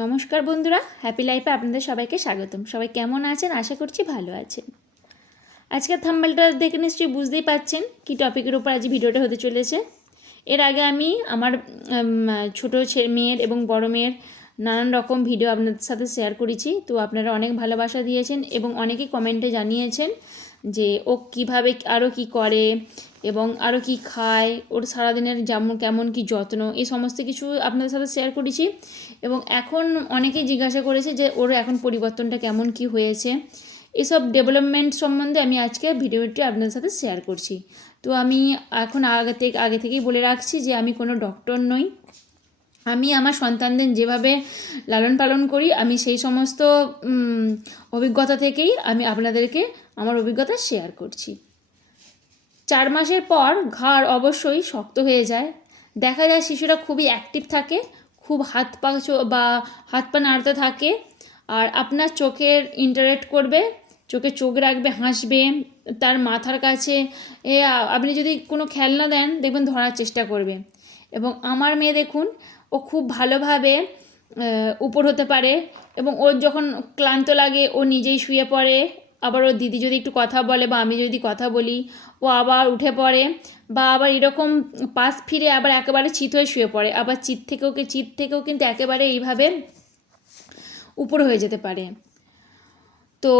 নমস্কার বন্ধুরা, হ্যাপি লাইফে আপনাদের সবাইকে স্বাগতম। সবাই কেমন আছেন? আশা করছি ভালো আছেন। আজকের থাম্বনেলটা দেখে নিশ্চয়ই বুঝতেই পাচ্ছেন কি টপিকের উপর আজ ভিডিওটা হতে চলেছে। এর আগে আমি আমার ছোটো মেয়ের এবং বড় মেয়ের নানান রকম ভিডিও আপনাদের সাথে শেয়ার করেছি। তো আপনারা অনেক ভালোবাসা দিয়েছেন এবং অনেকেই কমেন্টে জানিয়েছেন যে ও কীভাবে আরও কি করে এবং আরও কি খায়, ওর সারাদিনের যেমন কেমন কি যত্ন, এই সমস্ত কিছু আপনাদের সাথে শেয়ার করেছি। এবং এখন অনেকেই জিজ্ঞাসা করেছে যে ওর এখন পরিবর্তনটা কেমন কি হয়েছে। এসব ডেভেলপমেন্ট সম্বন্ধে আমি আজকে ভিডিওটি আপনাদের সাথে শেয়ার করছি। তো আমি এখন আগে থেকেই বলে রাখছি যে আমি কোনো ডক্টর নই। আমি আমার সন্তানদের যেভাবে লালন পালন করি, আমি সেই সমস্ত অভিজ্ঞতা থেকেই আমি আপনাদেরকে আমার অভিজ্ঞতা শেয়ার করছি। 4 মাসের পর ঘাড় অবশ্যই শক্ত হয়ে যায়। দেখা যায় শিশুরা খুবই অ্যাক্টিভ থাকে, খুব হাত পা নাড়তে থাকে, আর আপনার চোখের ইন্টারেক্ট করবে, চোখে চোখ রাখবে, হাসবে, তার মাথার কাছে আপনি যদি কোনো খেলনা দেন দেখবেন ধরার চেষ্টা করবে। এবং আমার মেয়ে দেখুন, ও খুব ভালোভাবে উপর হতে পারে এবং ওর যখন ক্লান্ত লাগে ও নিজেই শুয়ে পড়ে। আবার ওর দিদি যদি একটু কথা বলে বা আমি যদি কথা বলি, ও আবার উঠে পড়ে, বা আবার এরকম পাশ ফিরে আবার একেবারে চিত হয়ে শুয়ে পড়ে। আবার চিত থেকেও কিন্তু একেবারে এইভাবে উপর হয়ে যেতে পারে। তো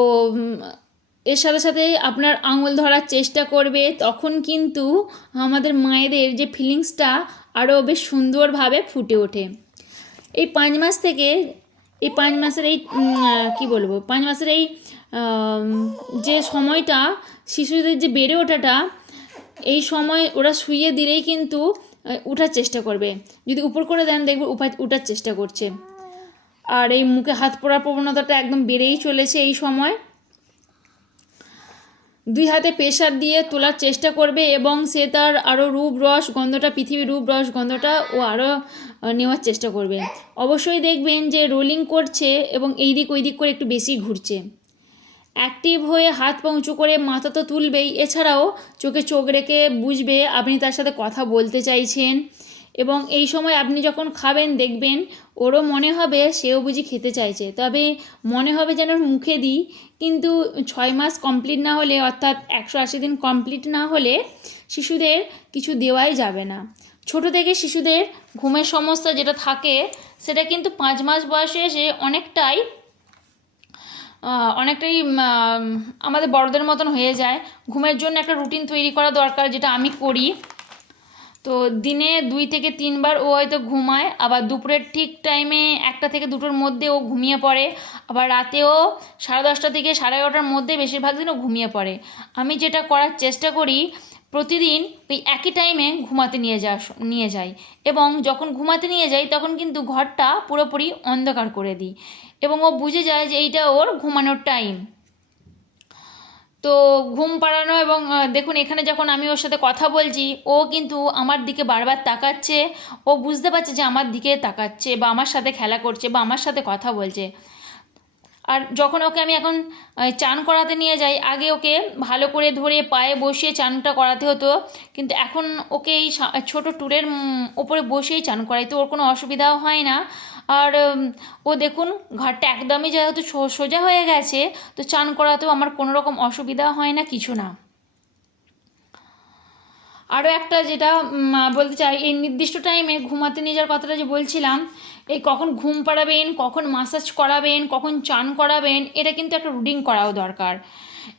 এর সাথে সাথে আপনার আঙুল ধরার চেষ্টা করবে, তখন কিন্তু আমাদের মায়েদের যে ফিলিংসটা আরও বেশ সুন্দরভাবে ফুটে ওঠে। এই 5 মাস থেকে এই 5 মাসের এই 5 মাসের এই যে সময়টা শিশুদের যে বেড়ে ওঠাটা, এই সময় ওরা শুইয়ে দিলেই কিন্তু উঠার চেষ্টা করবে। যদি উপর করে দেন দেখবে উঠার চেষ্টা করছে। আর এই মুখে হাত পড়ার প্রবণতাটা একদম বেড়েই চলেছে এই সময়। 2 হাতে প্রেসার দিয়ে তোলার চেষ্টা করবে এবং সে তার আরও পৃথিবীর রূপ রস গন্ধটা ও আরও নেওয়ার চেষ্টা করবে। অবশ্যই দেখবেন যে রোলিং করছে এবং এই দিক ওই দিক করে একটু বেশি ঘুরছে। অ্যাক্টিভ হয়ে হাত পা উঁচু করে মাথা তো তুলবেই, এছাড়াও চোখে চোখ রেখে বুঝবে আপনি তার সাথে কথা বলতে চাইছেন। এবং এই সময় আপনি যখন খাবেন দেখবেন ওরও মনে হবে সেও বুঝি খেতে চাইছে, তবে মনে হবে যেন মুখে দিই। কিন্তু 6 মাস কমপ্লিট না হলে, অর্থাৎ 180 দিন কমপ্লিট না হলে শিশুদের কিছু দেওয়াই যাবে না। ছোট থেকে শিশুদের ঘুমের সমস্যা যেটা থাকে সেটা কিন্তু 5 মাস বয়সে এসে অনেকটাই আমাদের বড়দের মতন হয়ে যায়। ঘুমের জন্য একটা রুটিন তৈরি করা দরকার, যেটা আমি করি। তো দিনে 2 থেকে 3 বার ও হয়তো ঘুমায়, আবার দুপুরের ঠিক টাইমে 1টা থেকে 2টোর মধ্যে ও ঘুমিয়ে পড়ে, আবার রাতেও 10:30 থেকে 11:30টার মধ্যে বেশিরভাগ দিন ও ঘুমিয়ে পড়ে। আমি যেটা করার চেষ্টা করি, প্রতিদিন ওই একই টাইমে ঘুমাতে নিয়ে যাই এবং যখন ঘুমাতে নিয়ে যাই তখন কিন্তু ঘরটা পুরোপুরি অন্ধকার করে দিই এবং ও বুঝে যায় যে এইটা ওর ঘুমানোর টাইম। তো ঘুম পাড়ানো এবং দেখুন এখানে যখন আমি ওর সাথে কথা বলছি, ও কিন্তু আমার দিকে বারবার তাকাচ্ছে। ও বুঝতে পারছে যে আমার দিকে তাকাচ্ছে বা আমার সাথে খেলা করছে বা আমার সাথে কথা বলছে। আর যখন ওকে আমি এখন চান করাতে নিয়ে যাই, আগে ওকে ভালো করে ধরে পায়ে বসিয়ে চানটা করাতে হতো, কিন্তু এখন ওকে এই ছোটো টুলের ওপরে বসেই চান করাই, তো ওর কোনো অসুবিধাও হয় না। আর ও দেখুন ঘাটটা একদমই যেহেতু সোজা হয়ে গেছে, তো চান করাতেও আমার কোনো রকম অসুবিধা হয় না, কিছু না। আরও একটা যেটা বলতে চাই, এই নির্দিষ্ট টাইমে ঘুমাতে নিয়ে যাওয়ার কথাটা যে বলছিলাম, এই কখন ঘুম পাড়াবেন, কখন মাসাজ করাবেন, কখন চান করাবেন, এটা কিন্তু একটা রুটিন করাও দরকার।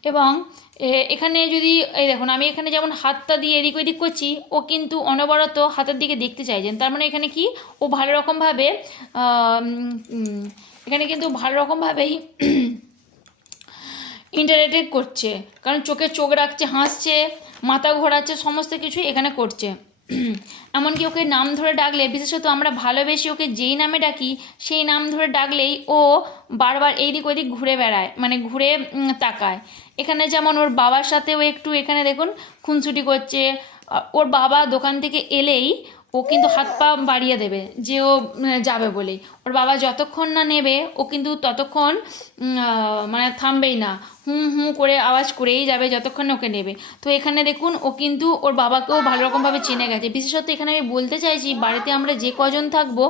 এবং এখানে যদি এই দেখুন আমি এখানে যেমন হাতটা দিয়ে এদিক ওদিক করছি, ও কিন্তু অনবরত হাতের দিকে দেখতে চাইছেন। তার মানে এখানে কি ও ভালো রকমভাবে এখানে কিন্তু ভালো রকমভাবেই ইন্টারেক্ট করছে, কারণ চোখে চোখ রাখছে, হাসছে, মাথা ঘোরাচ্ছে, সমস্ত কিছুই এখানে করছে। এমনকি ওকে নাম ধরে ডাকলে, বিশেষত আমরা ভালোবেসে ওকে যেই নামে ডাকি সেই নাম ধরে ডাকলেই ও বারবার এইদিক ওইদিক ঘুরে বেড়ায়, মানে ঘুরে তাকায়। এখানে যেমন ওর বাবার সাথেও একটু এখানে দেখুন খুনসুটি করছে। ওর বাবা দোকান থেকে এলেই ও কিন্তু হাত পা বাড়িয়ে দেবে যে ও যাবে বলেই। ওর বাবা যতক্ষণ না নেবে ও কিন্তু ততক্ষণ মানে থামবেই না, হুম হুম করে আওয়াজ করেই যাবে যতক্ষণ না ওকে নেবে। তো এখানে দেখুন ও কিন্তু ওর বাবাকেও ভালো রকমভাবে চিনে গেছে। বিশেষত এখানে আমি বলতে চাইছি, বাড়িতে আমরা যে কজন থাকবো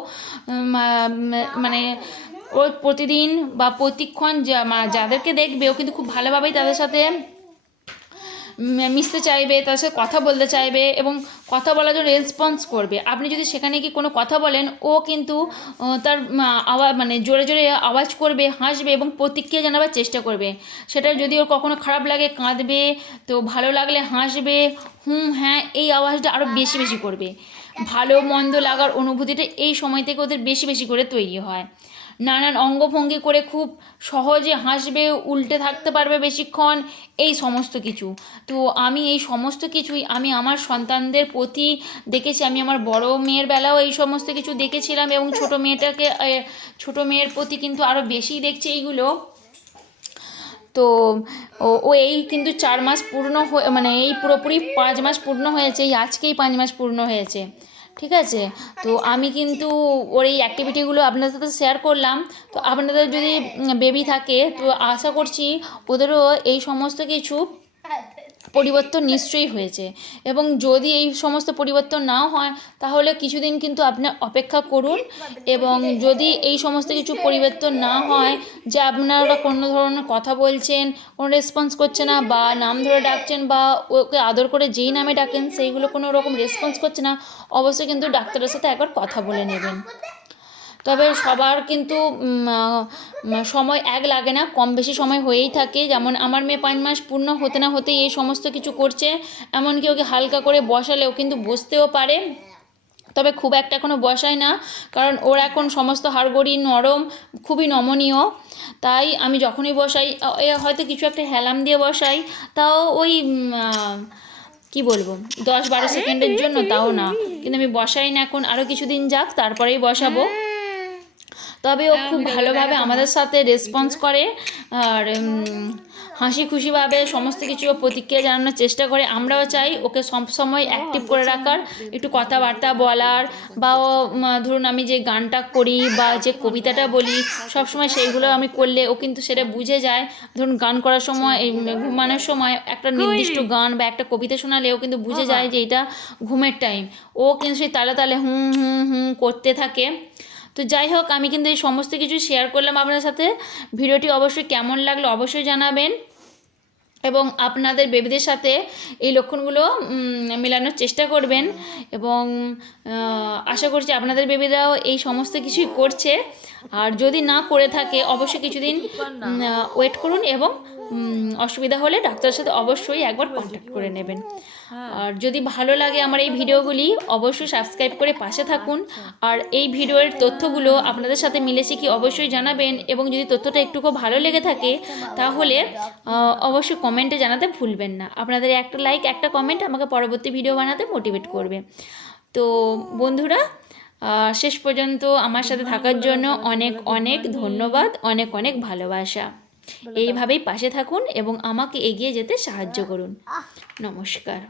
মানে ও প্রতিদিন বা প্রতিক্ষণ যাদেরকে দেখবে ও কিন্তু খুব ভালোভাবেই তাদের সাথে মিশতে চাইবে, তার সাথে কথা বলতে চাইবে এবং কথা বলার জন্য রেসপন্স করবে। আপনি যদি সেখানে কি কোনো কথা বলেন, ও কিন্তু তার আওয়াজ মানে জোরে জোরে আওয়াজ করবে, হাসবে এবং প্রতিক্রিয়া জানাবার চেষ্টা করবে। সেটা যদি ওর কখনো খারাপ লাগে কাঁদবে, তো ভালো লাগলে হাসবে, হুম হ্যাঁ এই আওয়াজটা আরও বেশি বেশি করবে। ভালো মন্দ লাগার অনুভূতিটা এই সময় থেকে ওদের বেশি বেশি করে তৈরি হয়। নানান অঙ্গভঙ্গি করে খুব সহজে হাসবে, উল্টে থাকতে পারবে বেশিক্ষণ, এই সমস্ত কিছু। তো আমি এই সমস্ত কিছুই আমি আমার সন্তানদের প্রতি দেখেছি। আমি আমার বড় মেয়ের বেলাও এই সমস্ত কিছু দেখেছিলাম এবং ছোটো মেয়ের প্রতি কিন্তু আরও বেশি দেখছি এইগুলো। তো ও এই কিন্তু 4 মাস পূর্ণ হয়ে মানে এই পুরোপুরি 5 মাস পূর্ণ হয়েছে, এই আজকেই 5 মাস পূর্ণ হয়েছে, ঠিক আছে। তো আমি কিন্তু ওর এই অ্যাক্টিভিটিগুলো আপনাদের সাথে শেয়ার করলাম। তো আপনাদের যদি বেবি থাকে তো আশা করছি ওদেরও এই সমস্ত কিছু পরিবর্তন নিশ্চয়ই হয়েছে। এবং যদি এই সমস্ত পরিবর্তন নাও হয় তাহলে কিছুদিন কিন্তু আপনি অপেক্ষা করুন। এবং যদি এই সমস্ত কিছু পরিবর্তন না হয়, যে আপনারা কোনো ধরনের কথা বলছেন কোনো রেসপন্স করছে না, বা নাম ধরে ডাকছেন বা ওকে আদর করে যেই নামে ডাকেন সেইগুলো কোনো রকম রেসপন্স করছে না, অবশ্যই কিন্তু ডাক্তারের সাথে একবার কথা বলে নেবেন। তবে সবার কিন্তু সময় এক লাগে না, কম বেশি সময় হয়েই থাকে। যেমন আমার মেয়ে 5 মাস পূর্ণ হতে না হতেই এই সমস্ত কিছু করছে। এমনকি ওকে হালকা করে বসালেও কিন্তু বসতেও পারে, তবে খুব একটা এখনও বসায় না, কারণ ওর এখন সমস্ত হাড়গড়ি নরম, খুবই নমনীয়। তাই আমি যখনই বসাই, হয়তো কিছু একটা হেলাম দিয়ে বসাই, তাও ওই কি বলবো 10-12 সেকেন্ডের জন্য, তাও না। কিন্তু আমি বসাই না এখন, আরও কিছুদিন যাক তারপরেই বসাবো। তবে ও খুব ভালোভাবে আমাদের সাথে রেসপন্স করে আর হাসি খুশিভাবে সমস্ত কিছু প্রতিক্রিয়া জানানোর চেষ্টা করে। আমরাও চাই ওকে সবসময় অ্যাক্টিভ করে রাখার, একটু কথাবার্তা বলার, বা ধরুন আমি যে গানটা করি বা যে কবিতাটা বলি সবসময় সেইগুলো আমি করলে ও কিন্তু সেটা বুঝে যায়। ধরুন গান করার সময় ঘুমানোর সময় একটা নির্দিষ্ট গান বা একটা কবিতা শোনালে ও কিন্তু বুঝে যায় যে এটা ঘুমের টাইম। ও কিন্তু সেই তালে তালে হুম হুম হুম করতে থাকে। তো যাই হোক, আমি কিন্তু এই সমস্ত কিছু শেয়ার করলাম আপনার সাথে। ভিডিওটি অবশ্যই কেমন লাগলো অবশ্যই জানাবেন এবং আপনাদের বেবিদের সাথে এই লক্ষণগুলো মেলানোর চেষ্টা করবেন। এবং আশা করছি আপনাদের বেবিরাও এই সমস্ত কিছুই করছে। আর যদি না করে থাকে অবশ্যই কিছুদিন ওয়েট করুন এবং অসুবিধা হলে ডাক্তারের সাথে অবশ্যই একবার কন্ট্যাক্ট করে নেবেন। আর যদি ভালো লাগে আমার এই ভিডিওগুলি অবশ্যই সাবস্ক্রাইব করে পাশে থাকুন। আর এই ভিডিওর তথ্যগুলো আপনাদের সাথে মিলেছে কি অবশ্যই জানাবেন। এবং যদি তথ্যটা একটুকু ভালো লেগে থাকে তাহলে অবশ্যই কমেন্টে জানাতে ভুলবেন না। আপনাদের একটা লাইক একটা কমেন্ট আমাকে পরবর্তী ভিডিও বানাতে মোটিভেট করবে। তো বন্ধুরা, শেষ পর্যন্ত আমার সাথে থাকার জন্য অনেক অনেক ধন্যবাদ, অনেক অনেক ভালোবাসা। এইভাবেই পাশে থাকুন এবং আমাকে এগিয়ে যেতে সাহায্য করুন। নমস্কার।